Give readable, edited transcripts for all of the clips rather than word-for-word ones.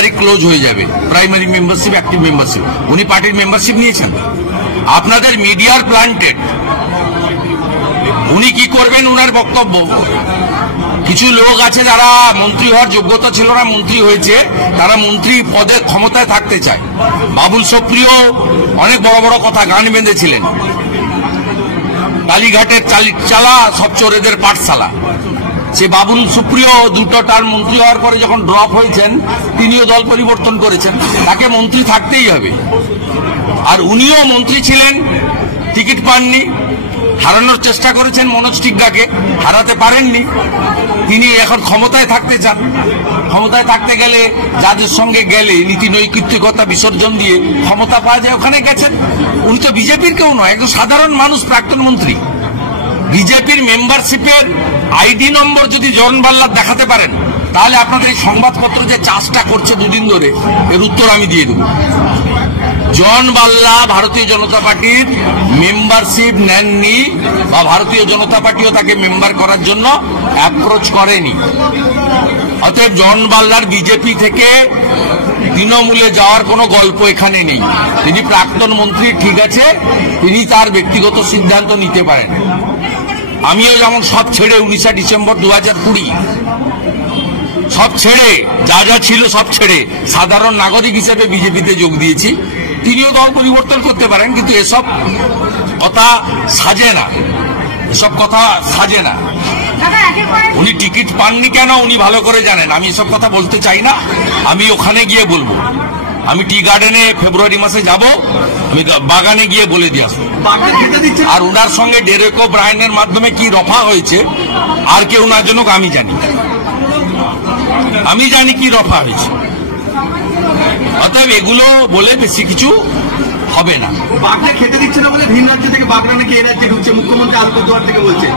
তারিখ ক্লোজ হয়ে যাবে প্রাইমারি মেম্বারশিপ, অ্যাক্টিভ মেম্বারশিপ। উনি পার্টির মেম্বারশিপ নিয়েছেন। আপনাদের মিডিয়ার প্ল্যান্টেড। উনি কি করবেন উনার বক্তব্য। কিছু লোক আছে যারা মন্ত্রী হওয়ার যোগ্যতা ছিল না, মন্ত্রী হয়েছে, তারা মন্ত্রী পদে ক্ষমতায় থাকতে চায়। বাবুল সুপ্রিয় অনেক বড় বড় কথা গান বেঁধেছিলেন, কালীঘাটের চালা সব চোরেদের পাঠশালা। সে বাবুল সুপ্রিয় দুটো টার্ম মন্ত্রী হওয়ার পরে যখন ড্রপ হয়েছেন, তিনিও দল পরিবর্তন করেছেন, তাকে মন্ত্রী থাকতেই হবে। আর উনিও মন্ত্রী ছিলেন, টিকিট পাননি, হারানোর চেষ্টা করেছেন মনোজ টিগ্গাকে, হারাতে পারেননি। তিনি এখন ক্ষমতায় থাকতে চান। ক্ষমতায় থাকতে গেলে যাদের সঙ্গে গেলে নীতি নৈতিকতা বিসর্জন দিয়ে ক্ষমতা পাওয়া যায়, ওখানে গেছেন। উনি তো বিজেপির কেউ নয়, একজন সাধারণ মানুষ, প্রাক্তন মন্ত্রী। বিজেপির মেম্বারশিপের আইডি নম্বর যদি জন বাল্লার দেখাতে পারেন, তাহলে আপনাদের এই সংবাদপত্র যে চাষটা করছে দুদিন ধরে, এর উত্তর আমি দিয়ে দেব। জন বাল্লা ভারতীয় জনতা পার্টির মেম্বারশিপ নেননি, বা ভারতীয় জনতা পার্টিও তাকে মেম্বার করার জন্য অ্যাপ্রোচ করেনি। অতএব জন বাল্লার বিজেপি থেকে তৃণমূলে যাওয়ার কোনো গল্প এখানে নেই। তিনি প্রাক্তন মন্ত্রী, ঠিক আছে, তিনি তার ব্যক্তিগত সিদ্ধান্ত নিতে পারেন। আমিও যেমন সব ছেড়ে 19 ডিসেম্বর 2020 সব ছেড়ে, যা যা ছিল সব ছেড়ে সাধারণ নাগরিক হিসেবে বিজেপিতে যোগ দিয়েছি। তিনিও দল পরিবর্তন করতে পারেন, কিন্তু এসব কথা সাজে না, এসব কথা সাজে না। উনি টিকিট পাননি কেন উনি ভালো করে জানেন। আমি এসব কথা বলতে চাই না, আমি ওখানে গিয়ে বলবো। আমি টি গার্ডেনে ফেব্রুয়ারি মাসে যাব, আমি বাগানে গিয়ে বলে দিয়ে আসবো। আর ওনার সঙ্গে ডেরেক ওব্রায়ানের মাধ্যমে কি রফা হয়েছে, আর কেউ না জানুক, আমি জানি। আমি জানি কি রফা হয়েছে। অতএব এগুলো বলে বেশি কিছু হবে না। বাঘটা খেতে দিচ্ছে না বলে ভিন রাজ্য থেকে বাঘরা নাকি এ রাজ্যে ঢুকছে, মুখ্যমন্ত্রী আলিপুরদুয়ার থেকে বলছে।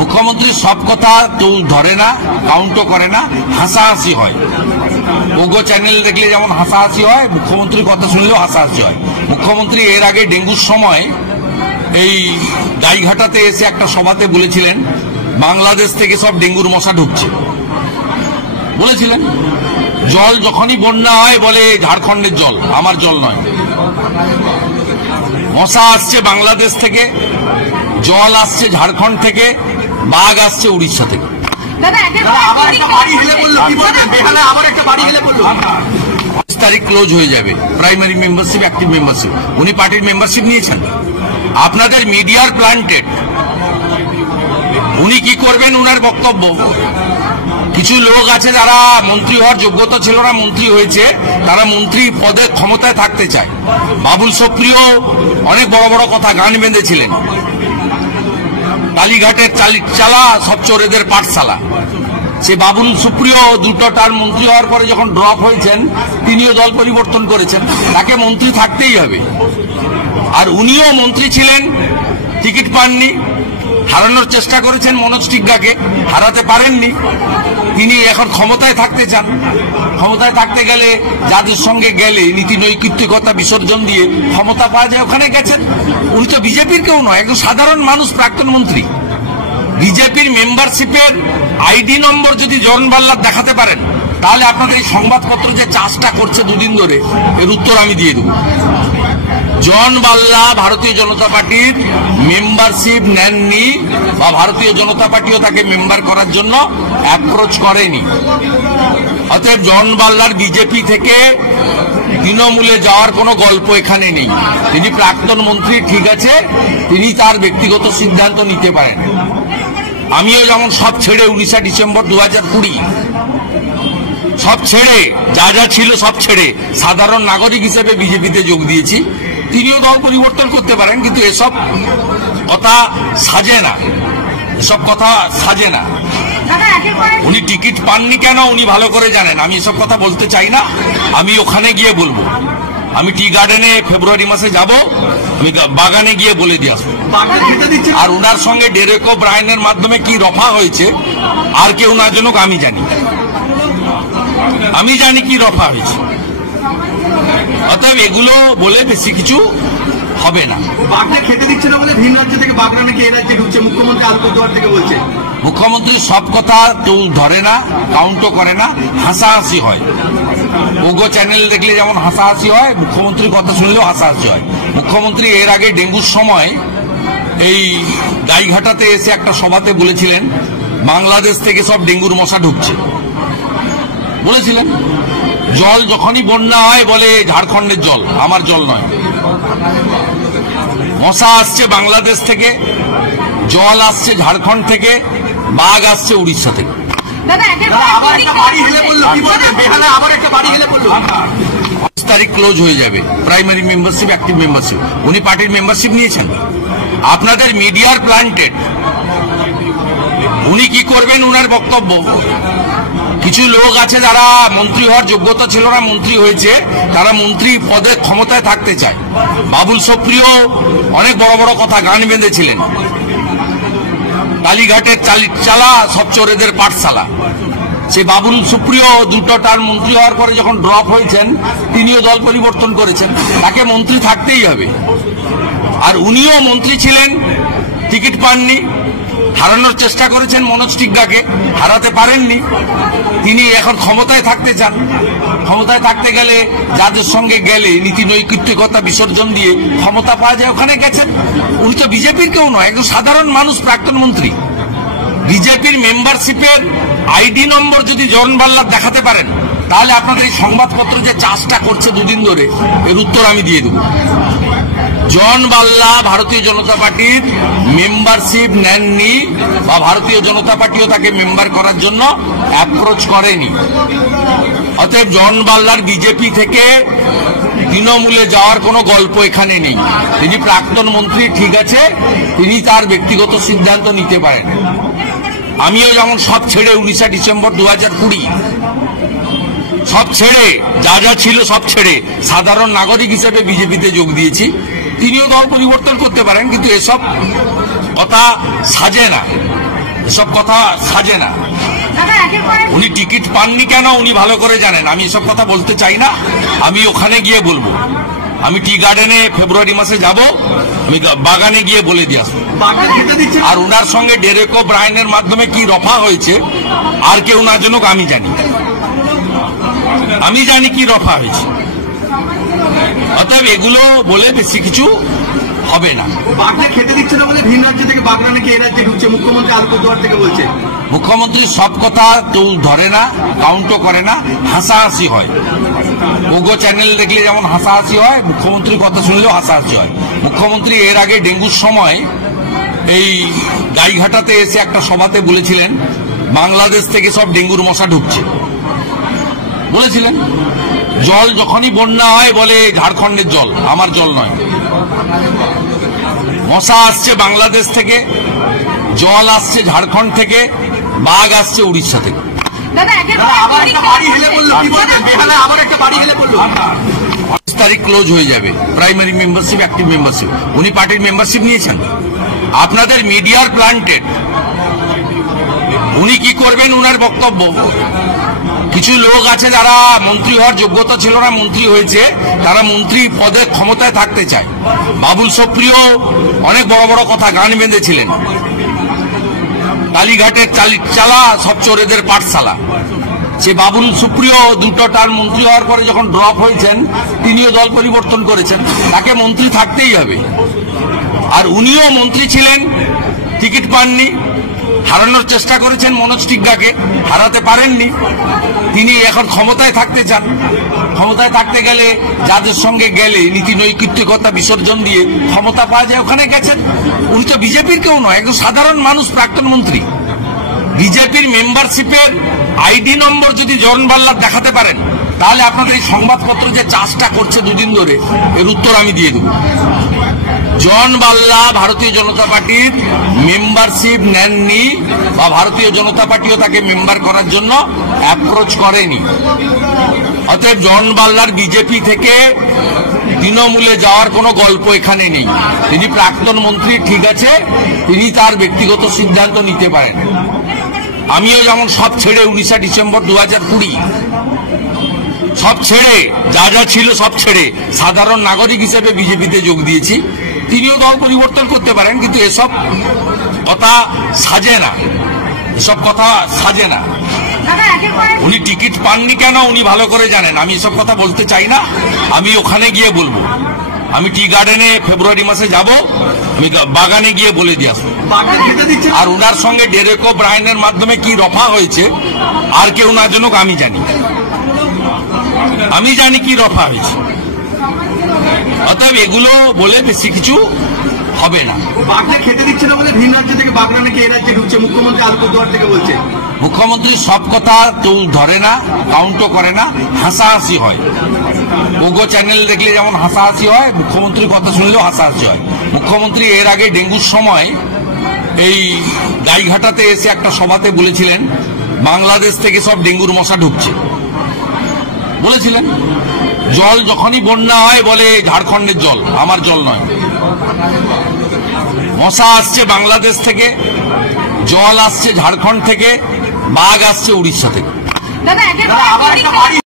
মুখ্যমন্ত্রী সব কথা তো ধরে না, কাউন্টও করে না, হাসাহাসি হয়। ওগো চ্যানেল দেখলে যেমন হাসাহাসি হয়, মুখ্যমন্ত্রীর কথা শুনলেও হাসাহাসি হয়। মুখ্যমন্ত্রী এর আগে ডেঙ্গুর সময় এই গাইঘাটাতে এসে একটা সভাতে বলেছিলেন, বাংলাদেশ থেকে সব ডেঙ্গুর মশা ঢুকছে বলেছিলেন। জল যখনই বন্যা হয় বলে ঝাড়খণ্ডের জল, আমার জল নয়। মশা আসছে বাংলাদেশ থেকে, জল আসছে ঝাড়খণ্ড থেকে, বাঘ আসছে উড়িষ্যা থেকে। তারিখ ক্লোজ হয়ে যাবে প্রাইমারি মেম্বারশিপ, অ্যাক্টিভ মেম্বারশিপ। উনি পার্টির মেম্বারশিপ নিয়েছেন। আপনাদের মিডিয়ার প্ল্যান্টেড। উনি কি করবেন উনার বক্তব্য। কিছু লোক আছে যারা মন্ত্রী হওয়ার যোগ্যতা ছিল না, মন্ত্রী হয়েছে, তারা মন্ত্রী পদে ক্ষমতায় থাকতে চায়। বাবুল সুপ্রিয় অনেক বড় বড় কথা গান বেঁধেছিলেন, কালীঘাটের চালা সব চোরেদের পাঠশালা। সে বাবুল সুপ্রিয় দুটো টার্ম মন্ত্রী হওয়ার পরে যখন ড্রপ হয়েছেন, তিনিও দল পরিবর্তন করেছেন, তাকে মন্ত্রী থাকতেই হবে। আর উনিও মন্ত্রী ছিলেন, টিকিট পাননি, হারানোর চেষ্টা করেছেন মনোজ টিগ্গাকে, হারাতে পারেননি। তিনি এখন ক্ষমতায় থাকতে চান। ক্ষমতায় থাকতে গেলে যাদের সঙ্গে গেলে নীতি নৈতিকতা বিসর্জন দিয়ে ক্ষমতা পাওয়া যায়, ওখানে গেছেন। উনি তো বিজেপির কেউ নয়, একজন সাধারণ মানুষ, প্রাক্তন মন্ত্রী। বিজেপির মেম্বারশিপের আইডি নম্বর যদি জন বাল্লার দেখাতে পারেন, তাহলে আপনাদের এই সংবাদপত্র যে চাষটা করছে দুদিন ধরে, এর উত্তর আমি দিয়ে দেব। জন বাল্লা ভারতীয় জনতা পার্টির মেম্বারশিপ নেননি, বা ভারতীয় জনতা পার্টিও তাকে মেম্বার করার জন্য অ্যাপ্রোচ করেনি। অতএব জন বাল্লার বিজেপি থেকে তৃণমূলে যাওয়ার কোনো গল্প এখানে নেই। তিনি প্রাক্তন মন্ত্রী, ঠিক আছে, তিনি তার ব্যক্তিগত সিদ্ধান্ত নিতে পারেন। আমিও যেমন সব ছেড়ে 19 ডিসেম্বর 2020 সব ছেড়ে, যা যা ছিল সব ছেড়ে সাধারণ নাগরিক হিসেবে বিজেপিতে যোগ দিয়েছি। তিনিও দল পরিবর্তন করতে পারেন, কিন্তু এসব কথা সাজে না, এসব কথা সাজে না। উনি টিকিট পাননি কেন উনি ভালো করে জানেন। আমি এসব কথা বলতে চাই না, আমি ওখানে গিয়ে বলবো। আমি টি গার্ডেনে ফেব্রুয়ারি মাসে যাব, আমি বাগানে গিয়ে বলে দিয়ে আসবো। আর ওনার সঙ্গে ডেরেক ওব্রায়ানের মাধ্যমে কি রফা হয়েছে, আর কেউ না জানুক, আমি জানি। আমি জানি কি রফা হয়েছে। অতএব এগুলো বলে বেশি কিছু হবে না। বাগদা খেতে দিচ্ছে না বলে ভিন রাজ্য থেকে বাগদা নাকি এই রাজ্যে ঢুকছে, মুখ্যমন্ত্রী আলিপুরদুয়ার থেকে বলছে। মুখ্যমন্ত্রী সব কথা কেউ ধরে না, কাউন্টও করে না, হাসাহাসি হয়। ওগো চ্যানেল দেখলে যেমন হাসাহাসি হয়, মুখ্যমন্ত্রীর কথা শুনলেও হাসাহাসি হয়। মুখ্যমন্ত্রী এর আগে ডেঙ্গুর সময় এই গাইঘাটাতে এসে একটা সভাতে বলেছিলেন বাংলাদেশ থেকে সব ডেঙ্গুর মশা ঢুকছে, বলেছিলেন। জল যখনই বন্যা হয় বলে ঝাড়খণ্ডের জল, আমার জল নয়। মশা আসছে বাংলাদেশ থেকে, জল আসছে ঝাড়খণ্ড থেকে, বাঘ আসছে উড়িষ্যা থেকে। আবার একটা বাড়ি হেলে বললো, কি বলবেন? বেহালা আবার একটা বাড়ি হেলে বললো। 5 তারিখ ক্লোজ হয়ে যাবে প্রাইমারি মেম্বারশিপ, অ্যাক্টিভ মেম্বারশিপ। উনি পার্টির মেম্বারশিপ নিয়েছেন। আপনাদের মিডিয়ার প্ল্যান্টেড। উনি কি করবেন উনার বক্তব্য। কিছু লোক আছে যারা মন্ত্রী হওয়ার যোগ্যতা ছিল না, মন্ত্রী হয়েছে, তারা মন্ত্রী পদে ক্ষমতায় থাকতে চায়। বাবুল সুপ্রিয় অনেক বড় বড় কথা গান বেঁধেছিলেন, কালীঘাটের চালা সব চোরেদের পাঠশালা। সেই বাবুল সুপ্রিয় 2টো টার্ম মন্ত্রী হওয়ার পরে যখন ড্রপ হয়েছেন, তিনিও দল পরিবর্তন করেছেন। তাকে মন্ত্রী থাকতেই হবে। আর উনিও মন্ত্রী ছিলেন, টিকিট পাননি, হারানোর চেষ্টা করেছেন মনোজ টিগ্গাকে, হারাতে পারেননি। তিনি এখন ক্ষমতায় থাকতে চান। ক্ষমতায় থাকতে গেলে যাদের সঙ্গে গেলে নীতি নৈতিকতা বিসর্জন দিয়ে ক্ষমতা পাওয়া যায়, ওখানে গেছেন। উনি তো বিজেপির কেউ নয়, একজন সাধারণ মানুষ, প্রাক্তন মন্ত্রী। বিজেপির মেম্বারশিপের আইডি নম্বর যদি জন বাল্লার দেখাতে পারেন, তাহলে আপনাদের এই সংবাদপত্র যে চাষটা করছে দুদিন ধরে, এর উত্তর আমি দিয়ে দেব। জন বাল্লা ভারতীয় জনতা পার্টির মেম্বারশিপ নেননি, বা ভারতীয় জনতা পার্টিও তাকে মেম্বার করার জন্য অ্যাপ্রোচ করেনি। অতএব জন বাল্লার বিজেপি থেকে তৃণমূলে যাওয়ার কোনো গল্প এখানে নেই। তিনি প্রাক্তন মন্ত্রী, ঠিক আছে, তিনি তার ব্যক্তিগত সিদ্ধান্ত নিতে পারেন। আমিও যেমন সব ছেড়ে 19 ডিসেম্বর 2020 সব ছেড়ে, যা যা ছিল সব ছেড়ে সাধারণ নাগরিক হিসেবে বিজেপিতে যোগ দিয়েছি, তিনিও দল পরিবর্তন করতে পারেন। কিন্তু এসব কথা সাজে না, এসব কথা সাজে না। উনি টিকিট পাননি কেন উনি ভালো করে জানেন। আমি এসব কথা বলতে চাই না, আমি ওখানে গিয়ে বলবো। আমি টি গার্ডেনে ফেব্রুয়ারি মাসে যাব, আমি বাগানে গিয়ে বলে দিয়ে আসবো। আর উনার সঙ্গে ডেরেক ও ব্রায়ানের মাধ্যমে কি রফা হয়েছে, আর কেউ না জানুক, আমি জানি। আমি জানি কি রফা হয়েছে। অতএব এগুলো বলে বেশি কিছু হবে না। বাগদা খেতে দিচ্ছে না বলে ভিন রাজ্য থেকে বাগদা নাকি এই রাজ্যে ঢুকছে, মুখ্যমন্ত্রী আলিপুরদুয়ার থেকে বলছে। মুখ্যমন্ত্রী সব কথা কেউ ধরে না, কাউন্টও করে না, হাসাহাসি হয়। ওগো চ্যানেল দেখলে যেমন হাসাহাসি হয়, মুখ্যমন্ত্রীর কথা শুনলেও হাসাহাসি হয়। মুখ্যমন্ত্রী এর আগে ডেঙ্গুর সময় এই গাইঘাটাতে এসে একটা সভাতে বলেছিলেন বাংলাদেশ থেকে সব ডেঙ্গুর মশা ঢুকছে, বলেছিলেন। জল যখনই বন্যা হয় বলে ঝাড়খণ্ডের জল, আমার জল নয়। মশা আসছে বাংলাদেশ থেকে, জল আসছে ঝাড়খণ্ড থেকে, বাঘ আসছে উড়িষ্যা থেকে। আবার একটা বাড়ি হেলে বললো, কি বলবেন? বেহালা আবার একটা বাড়ি হেলে বললো। 5 তারিখ ক্লোজ হয়ে যাবে প্রাইমারি মেম্বারশিপ, অ্যাক্টিভ মেম্বারশিপ। উনি পার্টির মেম্বারশিপ নিয়েছেন। আপনাদের মিডিয়ার প্ল্যান্টেড। উনি কি করবেন উনার বক্তব্য। কিছু লোক আছে যারা মন্ত্রী হওয়ার যোগ্যতা ছিল না, মন্ত্রী হয়েছে, তারা মন্ত্রী পদে ক্ষমতায় থাকতে চায়। বাবুল সুপ্রিয় অনেক বড় বড় কথা গান বেঁধেছিলেন, কালীঘাটের চালা সব চোরেদের পাঠশালা। সে বাবুল সুপ্রিয় 2টো টার্ম মন্ত্রী হওয়ার পরে যখন ড্রপ হয়েছেন, তিনিও দল পরিবর্তন করেছেন। তাকে মন্ত্রী থাকতেই হবে। আর উনিও মন্ত্রী ছিলেন, টিকিট পাননি, হারানোর চেষ্টা করেছেন মনোজ টিগ্গাকে, হারাতে পারেননি। তিনি এখন ক্ষমতায় থাকতে চান। ক্ষমতায় থাকতে গেলে যাদের সঙ্গে গেলে নীতি নৈতিকতা বিসর্জন দিয়ে ক্ষমতা পাওয়া যায়, ওখানে গেছেন। উনি তো বিজেপির কেউ নয়, একজন সাধারণ মানুষ, প্রাক্তন মন্ত্রী। বিজেপির মেম্বারশিপের আইডি নম্বর যদি জন বাল্লার দেখাতে পারেন, তাহলে আপনাদের এই সংবাদপত্র যে চাষটা করছে দুদিন ধরে, এর উত্তর আমি দিয়ে দেব। জন বাল্লা ভারতীয় জনতা পার্টির মেম্বারশিপ নেননি, বা ভারতীয় জনতা পার্টিও তাকে মেম্বার করার জন্য অ্যাপ্রোচ করেনি। অতএব জন বাল্লার বিজেপি থেকে তৃণমূলে যাওয়ার কোনো গল্প এখানে নেই। তিনি প্রাক্তন মন্ত্রী, ঠিক আছে, তিনি তার ব্যক্তিগত সিদ্ধান্ত নিতে পারেন। আমিও যেমন সব ছেড়ে 19 ডিসেম্বর 2020 সব ছেড়ে যা যা ছিল সব ছেড়ে সাধারণ নাগরিক হিসেবে বিজেপিতে যোগ দিয়েছি। তিনিও দল পরিবর্তন করতে পারেন, কিন্তু এসব কথা সাজে না, এসব কথা সাজে না। উনি টিকিট পাননি কেন উনি ভালো করে জানেন, আমি এসব কথা বলতে চাই না। আমি ওখানে গিয়ে বলবো, আমি টি গার্ডেনে ফেব্রুয়ারি মাসে যাব, আমি বাগানে গিয়ে বলে দিয়ে আসবো। আর ওনার সঙ্গে ডেরেক ও ব্রায়ানের মাধ্যমে কি রফা হয়েছে আর কেউ না জানুক, আমি জানি কি রফা হয়েছে। অতএব এগুলো বলে বেশি কিছু হবে না। বাগদা খেতে দিচ্ছে না বলে ভিন রাজ্য থেকে বাগদা নাকি এই রাজ্যে ঢুকছে, মুখ্যমন্ত্রী আলিপুরদুয়ার থেকে বলছে। মুখ্যমন্ত্রী সব কথা কেউ ধরে না, কাউন্টও করে না, হাসাহাসি হয়। ওগো চ্যানেল দেখলে যেমন হাসাহাসি হয়, মুখ্যমন্ত্রীর কথা শুনলেও হাসাহাসি হয়। মুখ্যমন্ত্রী এর আগে ডেঙ্গুর সময় এই গাইঘাটাতে এসে একটা সভাতে বলেছিলেন বাংলাদেশ থেকে সব ডেঙ্গুর মশা ঢুকছে বলেছিলেন। জল যখনই বন্যা হয় বলে ঝাড়খণ্ডের জল, আমার জল নয়। মশা আসছে বাংলাদেশ থেকে, জল আসছে ঝাড়খণ্ড থেকে, বাঘ আসছে উড়িষ্যা থেকে।